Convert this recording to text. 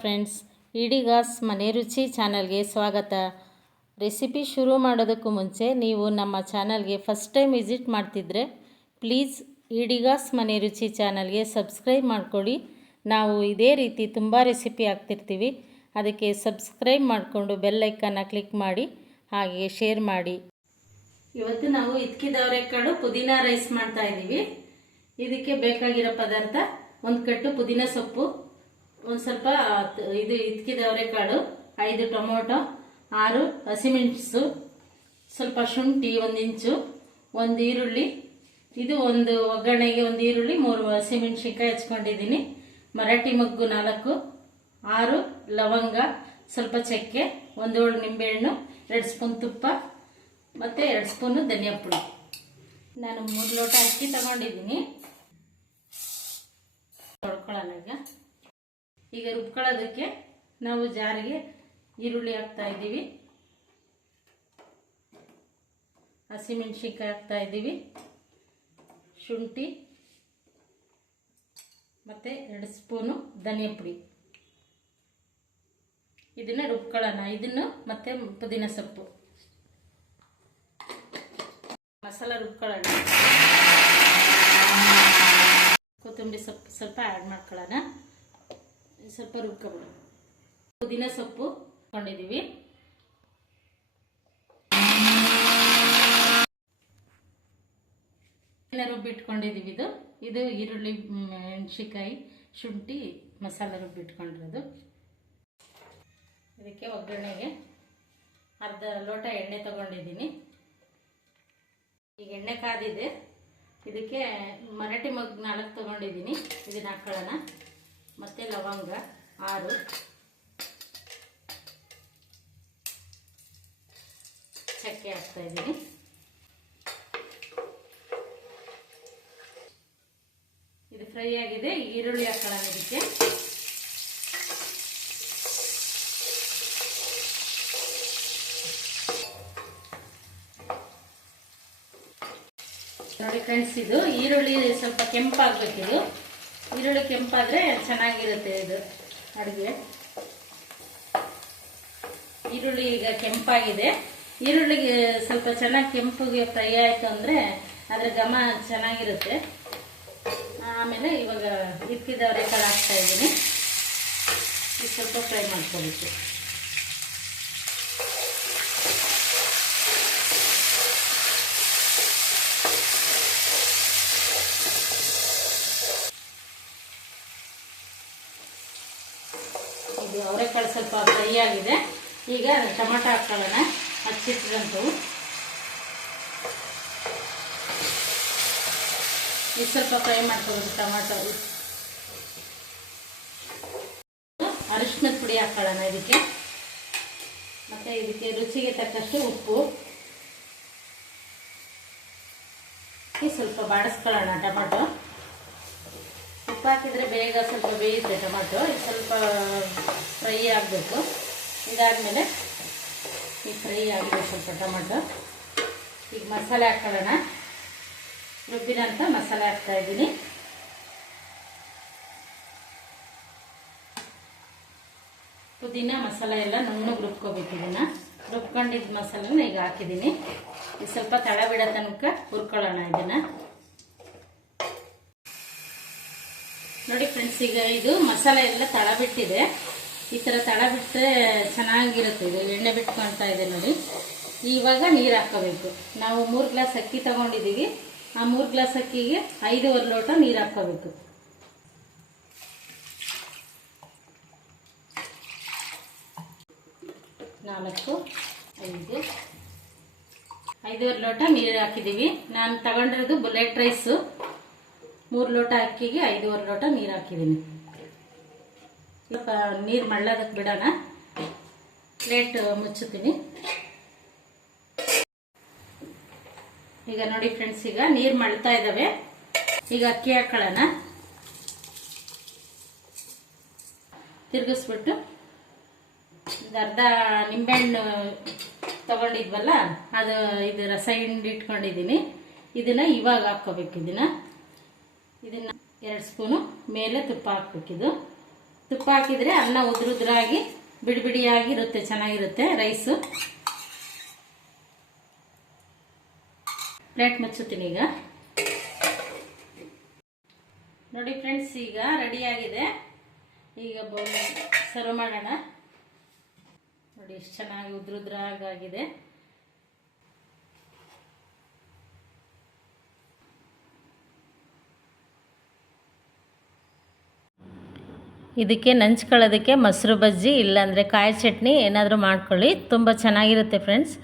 Friends ಇಡಿಗಾಸ್ ಮನೆ ರುಚಿ ಚಾನಲ್ಗೆ ಸ್ವಾಗತ. ರೆಸಿಪಿ ಶುರು ಮಾಡೋದಕ್ಕೂ ಮುಂಚೆ ನೀವು ನಮ್ಮ ಚಾನಲ್ಗೆ ಫಸ್ಟ್ ಟೈಮ್ ವಿಸಿಟ್ ಮಾಡ್ತಿದ್ರೆ ಪ್ಲೀಸ್ ಇಡಿಗಾಸ್ ಮನೆ ರುಚಿ ಚಾನಲ್ಗೆ ಸಬ್ಸ್ಕ್ರೈಬ್ ಮಾಡಿಕೊಡಿ ನಾವು ಇದೇ ರೀತಿ ತುಂಬ ರೆಸಿಪಿ ಹಾಕ್ತಿರ್ತೀವಿ. ಅದಕ್ಕೆ ಸಬ್ಸ್ಕ್ರೈಬ್ ಮಾಡಿಕೊಂಡು ಬೆಲ್ಲೈಕನ್ನ ಕ್ಲಿಕ್ ಮಾಡಿ, ಹಾಗೆ ಶೇರ್ ಮಾಡಿ. ಇವತ್ತು ನಾವು ಇದ್ಕಿದ ಕಾಳು ಪುದೀನ ರೈಸ್ ಮಾಡ್ತಾ ಇದ್ದೀವಿ. ಇದಕ್ಕೆ ಬೇಕಾಗಿರೋ ಪದಾರ್ಥ ಒಂದು ಕಟ್ಟು ಪುದೀನ ಸೊಪ್ಪು ಒಂದು ಸ್ವಲ್ಪ ಇದು ಇದ್ಕಿದ ಅವರೆಕಾಳು ಐದು ಟೊಮೊಟೊ, ಆರು ಹಸಿಮೆಣಸು, ಸ್ವಲ್ಪ ಶುಂಠಿ ಒಂದು ಇಂಚು, ಒಂದು ಈರುಳ್ಳಿ. ಇದು ಒಂದು ಒಗ್ಗರಣೆಗೆ ಒಂದು ಈರುಳ್ಳಿ, ಮೂರು ಹಸಿಮೆಣ್ಸಿನ್ಕಾಯಿ ಹಚ್ಕೊಂಡಿದ್ದೀನಿ. ಮರಾಠಿ ಮಗ್ಗು ನಾಲ್ಕು, ಆರು ಲವಂಗ, ಸ್ವಲ್ಪ ಚಕ್ಕೆ, ಒಂದು ಏಳು ನಿಂಬೆಹಣ್ಣು, ಎರಡು ಸ್ಪೂನ್ ತುಪ್ಪ, ಮತ್ತು ಎರಡು ಸ್ಪೂನು ಧನಿಯಾ ಪುಡಿ. ನಾನು ಮೂರು ಲೋಟ ಅಕ್ಕಿ ತಗೊಂಡಿದ್ದೀನಿ. ತೊಳ್ಕೊಳ್ಳೋಣ ಈಗ. ಈಗ ರುಬ್ಕೊಳ್ಳೋದಕ್ಕೆ ನಾವು ಜಾರಿಗೆ ಈರುಳ್ಳಿ ಹಾಕ್ತಾ ಇದ್ದೀವಿ. ಹಸಿಮೆಣ್ಸಿನ್ಕಾಯಿ ಹಾಕ್ತಾ ಇದ್ದೀವಿ. ಶುಂಠಿ ಮತ್ತು ಎರಡು ಸ್ಪೂನು ಧನಿಯಾ ಪುಡಿ. ಇದನ್ನು ರುಬ್ಕೊಳ್ಳೋಣ. ಇದನ್ನು ಮತ್ತು ಪುದೀನ ಸೊಪ್ಪು. ಮಸಾಲ ರುಬ್ಕೊಳ್ಳೋಣ. ಕೊತ್ತಂಬರಿ ಸೊಪ್ಪು ಸ್ವಲ್ಪ ಆ್ಯಡ್ ಮಾಡ್ಕೊಳ್ಳೋಣ. ಸ್ವಲ್ಪ ರುಬ್ಕೊಬಿಡು. ಪುದೀನ ಸೊಪ್ಪು ಕೊಂಡಿದ್ದೀವಿ ರುಬ್ಬಿಟ್ಕೊಂಡಿದ್ದೀವಿ ಇದು. ಇದು ಈರುಳ್ಳಿ ಮೆಣಸಿಕಾಯಿ ಶುಂಠಿ, ಮಸಾಲೆ ರುಬ್ಬಿಟ್ಕೊಂಡಿರೋದು. ಇದಕ್ಕೆ ಒಗ್ಗರಣೆಗೆ ಅರ್ಧ ಲೋಟ ಎಣ್ಣೆ ತಗೊಂಡಿದ್ದೀನಿ. ಈಗ ಎಣ್ಣೆ ಕಾದಿದೆ. ಇದಕ್ಕೆ ಮರಾಠಿ ಮಗ್ ನಾಲ್ಕು ತಗೊಂಡಿದ್ದೀನಿ. ಇದನ್ನ ಹಾಕೊಳ್ಳೋಣ. ಮತ್ತು ಲವಂಗ, ಆರು. ಚಕ್ಕೆ ಹಾಕ್ತಾ ಇದ್ದೀನಿ. ಇದು ಫ್ರೈ ಆಗಿದೆ, ಈರುಳ್ಳಿ ಹಾಕೋಣ ಇದಕ್ಕೆ. ನೋಡಿ ಫ್ರೆಂಡ್ಸ್ ಇದು ಈರುಳ್ಳಿ ಸ್ವಲ್ಪ ಕೆಂಪಾಗಬೇಕಿದು. ಈರುಳ್ಳಿ ಕೆಂಪಾದರೆ ಚೆನ್ನಾಗಿರುತ್ತೆ ಇದು ಅಡುಗೆ. ಈರುಳ್ಳಿ ಈಗ ಕೆಂಪಾಗಿದೆ. ಈರುಳ್ಳಿಗೆ ಸ್ವಲ್ಪ ಚೆನ್ನಾಗಿ ಕೆಂಪಿಗೆ ಫ್ರೈ ಆಯಿತು ಅಂದರೆ ಅದರ ಘಮ ಚೆನ್ನಾಗಿರುತ್ತೆ. ಆಮೇಲೆ ಇವಾಗ ಇಕ್ಕಿದವರೆ ಕಾಳು ಹಾಕ್ತಾ ಇದ್ದೀನಿ. ಇದು ಸ್ವಲ್ಪ ಫ್ರೈ ಮಾಡ್ಕೋಬೇಕು. ಅವರೆಕಾಳು ಸ್ವಲ್ಪ ಫ್ರೈ ಆಗಿದೆ ಈಗ ಟೊಮೊಟೊ ಹಾಕ್ಕೊಳ್ಳೋಣ ಹಚ್ಚಿಟ್ಟಿದಂಥವು ಇದು ಸ್ವಲ್ಪ ಫ್ರೈ ಮಾಡ್ಕೋಬೇಕು ಟೊಮಾಟೊ. ಅರಿಶಿನದ ಪುಡಿ ಹಾಕ್ಕೊಳ್ಳೋಣ ಇದಕ್ಕೆ. ಮತ್ತು ಇದಕ್ಕೆ ರುಚಿಗೆ ತಕ್ಕಷ್ಟು ಉಪ್ಪು. ಸ್ವಲ್ಪ ಬಾಡಿಸ್ಕೊಳ್ಳೋಣ ಟೊಮಾಟೊ. ಉಪ್ಪು ಹಾಕಿದರೆ ಬೇಗ ಸ್ವಲ್ಪ ಬೇಯುತ್ತೆ ಟೊಮಾಟೊ ಇದು ಸ್ವಲ್ಪ ಫ್ರೈ ಆಗಬೇಕು. ಇದಾದಮೇಲೆ ಈಗ ಫ್ರೈ ಆಗಿದೆ ಸ್ವಲ್ಪ ಟೊಮಾಟೊ. ಈಗ ಮಸಾಲೆ ಹಾಕ್ಕೊಳ್ಳೋಣ ರುಬ್ಬಿನಂತ ಮಸಾಲೆ ಹಾಕ್ತಾ ಇದ್ದೀನಿ. ಪುದೀನ, ಮಸಾಲೆ ಎಲ್ಲ ನುಣ್ಣಗೆ ರುಬ್ಕೋಬೇಕು ಇದನ್ನು. ರುಬ್ಕೊಂಡಿದ್ದ ಮಸಾಲೆನ ಈಗ ಹಾಕಿದ್ದೀನಿ. ಇದು ಸ್ವಲ್ಪ ತಳ ಬಿಡೋ ತನಕ ಹುರ್ಕೊಳ್ಳೋಣ ಇದನ್ನು. ನೋಡಿ ಫ್ರೆಂಡ್ಸ್ ಈಗ ಇದು ಮಸಾಲೆ ಎಲ್ಲ ತಳ ಬಿಟ್ಟಿದೆ ಈ ಥರ ತಳ ಬಿಟ್ಟರೆ ಚೆನ್ನಾಗಿರುತ್ತೆ ಇದು. ಎಣ್ಣೆ ಬಿಟ್ಕೊಳ್ತಾ ಇದೆ ನೋಡಿ. ಇವಾಗ ನೀರು ಹಾಕೋಬೇಕು ನಾವು ಮೂರು ಗ್ಲಾಸ್ ಅಕ್ಕಿ ತಗೊಂಡಿದ್ದೀವಿ. ಆ ಮೂರು ಗ್ಲಾಸ್ ಅಕ್ಕಿಗೆ ಐದೂವರೆ ಲೋಟ ನೀರು ಹಾಕೋಬೇಕು ನಾಲ್ಕು, ಐದು. ಐದೂವರೆ ಲೋಟ ನೀರು ಹಾಕಿದ್ದೀವಿ. ನಾನು ತಗೊಂಡಿರೋದು ಬುಲೆಟ್ ರೈಸು. ಮೂರು ಲೋಟ ಅಕ್ಕಿಗೆ ಐದೂವರೆ ಲೋಟ ನೀರು ಹಾಕಿದ್ದೀನಿ ಸ್ವಲ್ಪ ನೀರು ಮಳ್ಳೋದಕ್ಕೆ ಬಿಡೋಣ. ಪ್ಲೇಟ್ ಮುಚ್ಚುತ್ತೀನಿ. ಈಗ ನೋಡಿ ಫ್ರೆಂಡ್ಸ್, ಈಗ ನೀರು ಮಳ್ತಾ ಇದ್ದಾವೆ ಈಗ ಅಕ್ಕಿ ಹಾಕೊಳ್ಳೋಣ. ತಿರುಗಿಸ್ಬಿಟ್ಟು ಇದು ಅರ್ಧ ನಿಂಬೆಹಣ್ಣು ತಗೊಂಡಿದ್ವಲ್ಲ, ಅದು ಇದು ರಸ ಹಿಂಡಿ ಇಟ್ಕೊಂಡಿದ್ದೀನಿ. ಇದನ್ನ ಇವಾಗ ಹಾಕ್ಕೋಬೇಕು ಇದನ್ನ. ಇದನ್ನ ಎರಡು ಸ್ಪೂನು ಮೇಲೆ ತುಪ್ಪ ಹಾಕ್ಬೇಕಿದು ತುಪ್ಪ ಹಾಕಿದರೆ ಅನ್ನ ಉದ್ರುದ್ರಾಗಿ ಬಿಡಿ ಬಿಡಿಯಾಗಿರುತ್ತೆ ಚೆನ್ನಾಗಿರುತ್ತೆ ರೈಸು. ಪ್ಲೇಟ್ ಮುಚ್ಚುತ್ತೀನಿ ಈಗ. ನೋಡಿ ಫ್ರೆಂಡ್ಸ್, ಈಗ ರೆಡಿಯಾಗಿದೆ ಈಗ ಸರ್ವ್ ಮಾಡೋಣ. ನೋಡಿ, ಎಷ್ಟು ಚೆನ್ನಾಗಿ ಉದ್ರುದ್ರಾಗಾಗಿದೆ ಇದಕ್ಕೆ ನಂಚ್ಕೊಳ್ಳೋದಕ್ಕೆ ಮೊಸರು ಬಜ್ಜಿ ಇಲ್ಲಾಂದರೆ ಕಾಯಿ ಚಟ್ನಿ ಏನಾದರೂ ಮಾಡ್ಕೊಳ್ಳಿ. ತುಂಬ ಚೆನ್ನಾಗಿರುತ್ತೆ ಫ್ರೆಂಡ್ಸ್